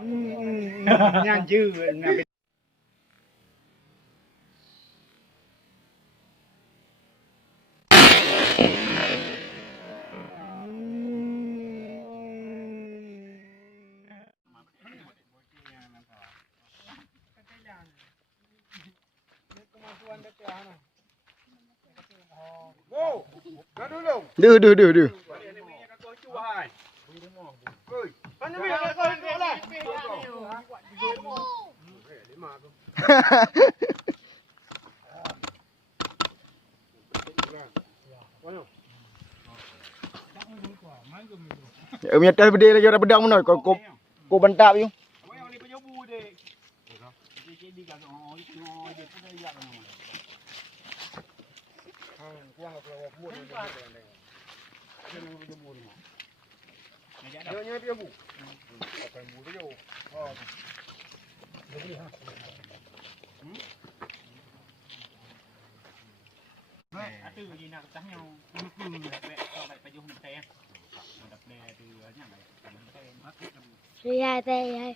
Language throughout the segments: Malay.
Nyanyi nabi. Duh. Miat dah berdiri lagi orang pedang mana? Kau bentak you. Dạ đây.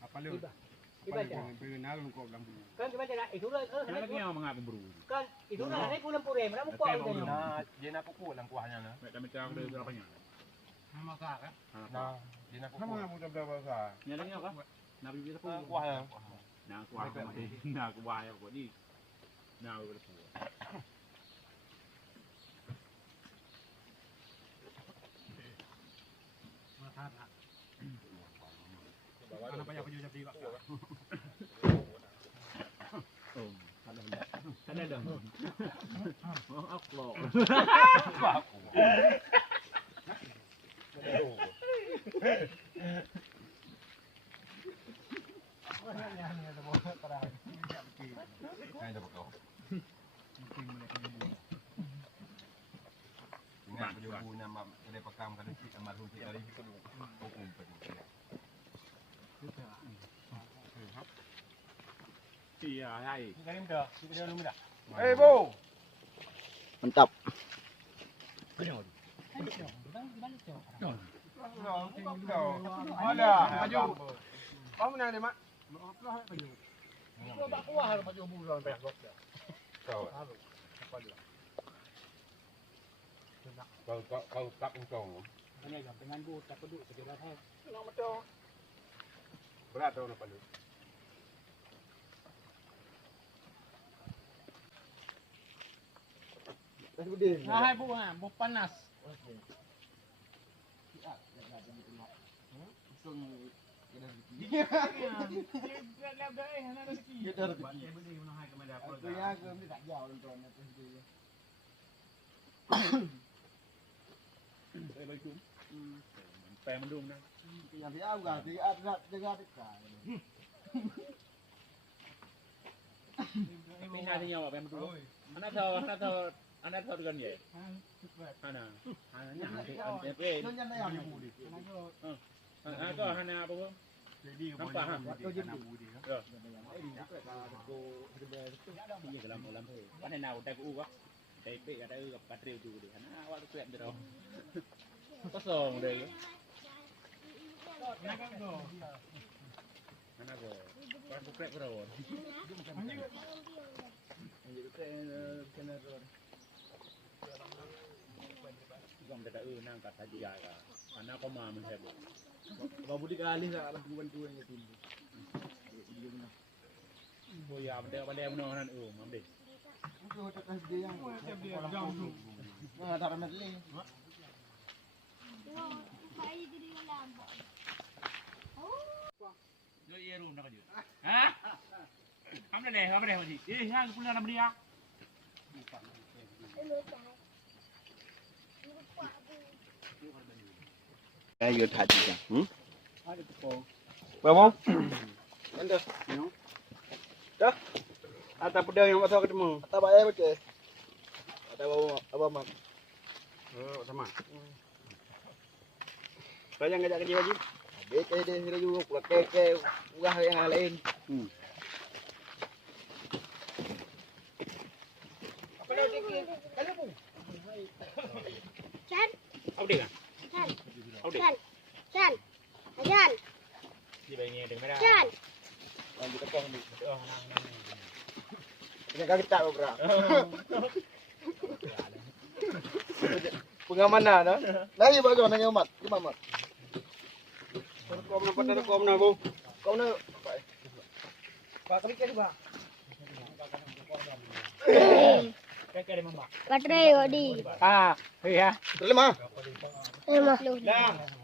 Apa lu? Benar lu kok lampu. Kan cuma jalan itu lah. Lagi yang mengapa beru. Kan itu lah. Ini pulang pure. Mana mau kau itu? Nah, dia nak pukul lang kuahnya na. Mereka macam ada berapa nya? Nama kah? Nah, dia nak Nama pukul. yang mudah berapa? Nyalanya apa? Nabi bisa pukul. Kuahnya. Nah, kuah mati. Nah, kuah ya kok ni. Nah, berpukul. Apa banyak punya jadi pak? Oh, ada dah. Oh, aku. Ay, dapat ko. Ingat penyubu nama kedai pakam kada si almarhum si dari itu hukum betul. Iya, hai. Karim dah. Kita dulu dah. Eh bu. Mantap. Ada. Maju. Kamu nanti mak. Kau tak kuah harus maju bulan banyak gok. Kau tak untung. Ini yang dengan bu tak peduli segera hai. Berat tu nak palu. Hai bu, bu panas. Mendung dah. Yang dia juga dia jaga dekat. Ini ada nyawa mendung. Anak tahu dengan dia. Anak nanti NTP. Aku hana apa pun. Jadi Nampak ha? Kau jadi anak budi. Iya dalam tu. Mana nak udah aku kah? DP adaกับbaterai tu dia. Hana awak tu kuat dah. Kosong dia. Hana ko. Kau tu kuat berapa? Kau tak tahu nang kata dia kah? Anak kau mah macam tu. Babu dikali lah bantu yang itu. Oh ya, pada mana orang mambe. Itu tekan dia yang tak ramai lagi. Jadi ya rumah nak je. Hah? Kamu dah mesti. Yang pulang nama dia. Kayu tadi kan. Ada tu. Berapa? Anda. Dah. Ada pedang yang masuk ketemu. Tak payah baca. Ada apa mak? sama. Saya yang ngajak kerja lagi. Dek dia sudah juga pula keke ulah yang lain. Chan, Au đi à? Chan, Au đi. Chan, Chan, Chan, Gì vậy nghe đừng mới ra. Chan. Còn kita con đi. Ini kaki tak bro. Pengamanan dah. Lagi bagus nanya umat. Gimana mat? Kom na bu. Kau nak Cái đi mama. Baterai odi. Ah, iya. terima. Terima.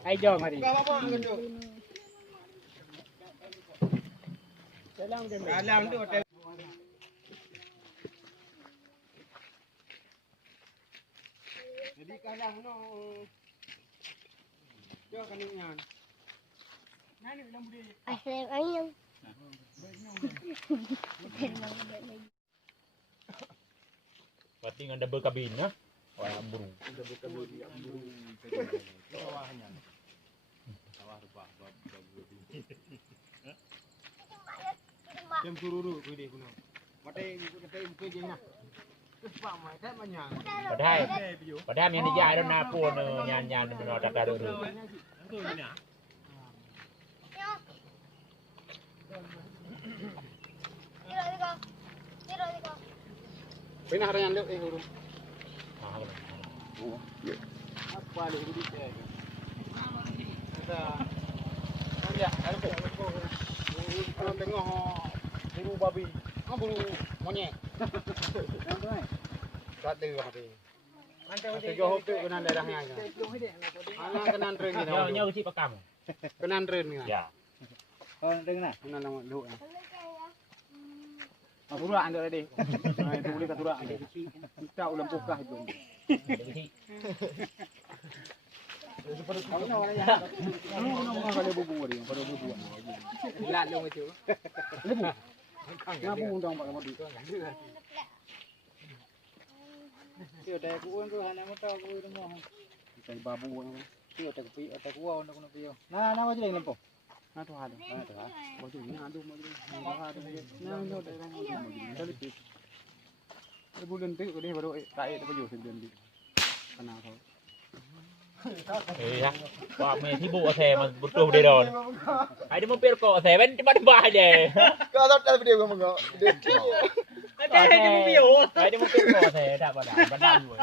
Ai jong hari. Alam tu hotel. Jadi kadang no. Jo kaningan. Asal ayam. Berarti dengan double kabin ya. Wah, burung. Jam sururu tu dia kuno. Mate kata muka je na. Terus pak mai tak manyang. Padahal yang dijai dan napun nyan benar tak ada dulu. Pinah rayan dek huru. Ah, Apa le huru dia. Ada. Ya, ada tu. Kalau tengok buru babi, buru monyet. Tak ada apa ni. Nanti jauh tu kena darahnya. Anak kena tren ni. Nyaw si pakam. Kena tren ni. Ya. Oh, dengar. Kena nama duk. Aku rak anda tadi. Itu boleh tak rak. Kita ulam pukah itu. Kalau bubu dia, kalau bubu. Lat long itu. Ngapu undang pak kamu di. Dia dah kuan tu hanya mata aku itu mau. Kita babu ni. Dia tak pi, tak kuan nak pi. Nah, nama je lempo. Nah tu ada. Nah tu ada. Baju ni ada macam ni. Nah tu ada. Jadi pi. Bulan tu dia baru tak ada baju sendiri di. Kenapa? Iya. Wah, me si bu ase mas butuh dia don. Ai dia mau per ko ase ben cepat bah je. Kau tak video kamu kau. Ai dia mau bio. Ai dia mau per ko ase dak pada. Badan dulu.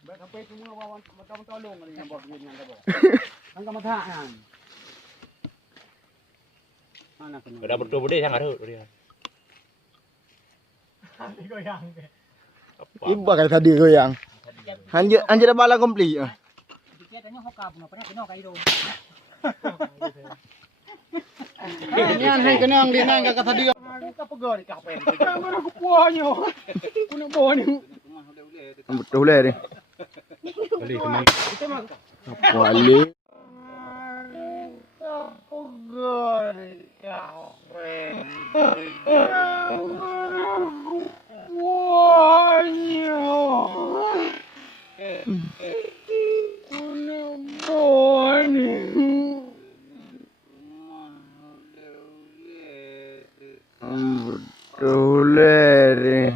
Baik sampai semua bawa macam tolong ni yang buat begini anda bawa. Angkat mata kan. Anak kena. Udah butuh bude sangat hut dia. Ibu bakal tadi kau yang. Anjir dah bala komplit. Dia tanya hokap ngapa kena kai do. Nyan hai kena ang dinang ka tadi. Ka pegor ka pen. Mana aku puahnya. Kuna bawa ni. Betul le ni. Balik kena. Wali. Betul le.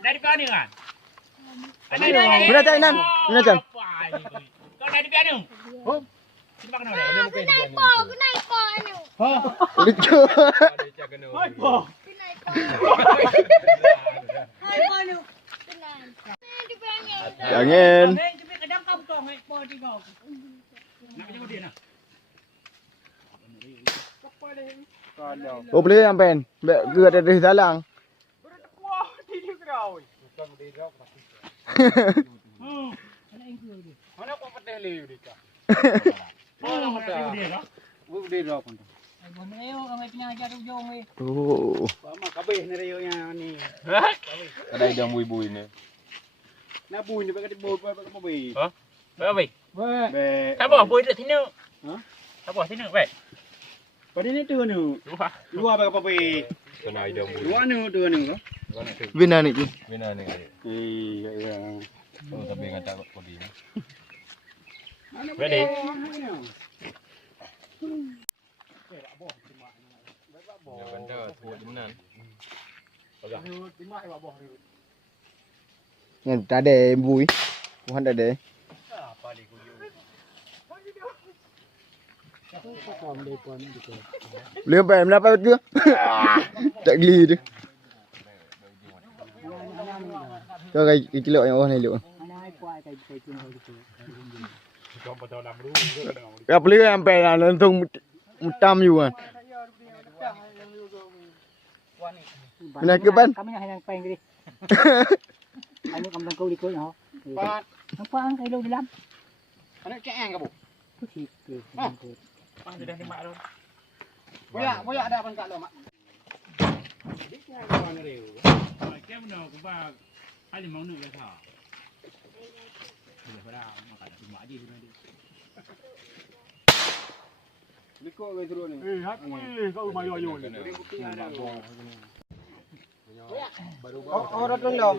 Dari mana kan? Mina cak nan. Mina cak. Kau dari mana? Oh. Sini makan apa? Aku naik po ni. Lucu. Hai po. Hai po ni. Jangan. Kadang kau tong po di kau. Nak jauh dia nak. Oh boleh yang pen. Gua ada di dalam. Mana kau patah leh dia. Oh, nak dia dah. Bu dia dah pun. Oh. Mak kabeh ni raya ni. Ada ida bui-bui ni. Nak bui ni pakai bui pakai bui. Vậy vậy. Be. Tao bỏ bùi được thế nữa. Hả? Tao bỏ thế nữa vậy. Pada ni tu nu. Đúng không? Dua pakai bui. Kena ida bui. Dua nu tu nu. Bina ni. Bina ni. Iya. Oh, tapi ngacak kodi. Vậy đi. Ya benda tu benan. Yang tak ada bui. Bukan tak ada. Boleh apa? Kenapa tu? Tak geli tu. Cho cái cilok yang bawah ni luk. Ya beli sampai langsung mutam juga. Mana ke ban? Kami yang peng đi. Anh cầm thằng câu đi coi hả? Ba. Nó qua cái đâu đi lắm. Anh cái ăn cái bộ. Cái gì kìa. Bang sudah ni mak tu. Boya ada apa kalau mak? Cái benda cũng ba ai mong nữa vậy thà. Bây giờ dah makan mak je tu nanti. Liko ke terus ni. Kau mayu ayu ni. Oh, datang dah.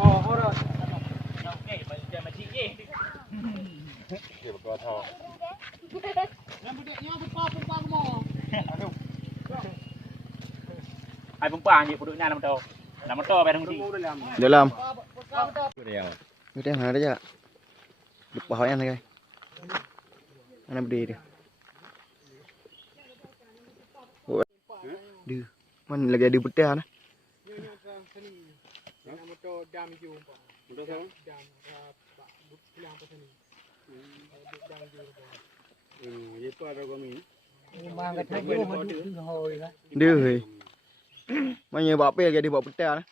Oh, orang. Okey, macam macam je. Dia berkuat tau. Ai pun pang je puduk nama tu. Nama tu pai tang di. Dalam. Tu dia. Kita mana aja. Lupa hal yang ni. Mana berdiri dia. Oh. Dia. Mana lagi ada putih nah. Nama tu dam ju. Betul kan? Dam pulang pasal ni. Dam ju. Ye tu ada kami. Dia. Mana bapak yang dia bawa putih nah.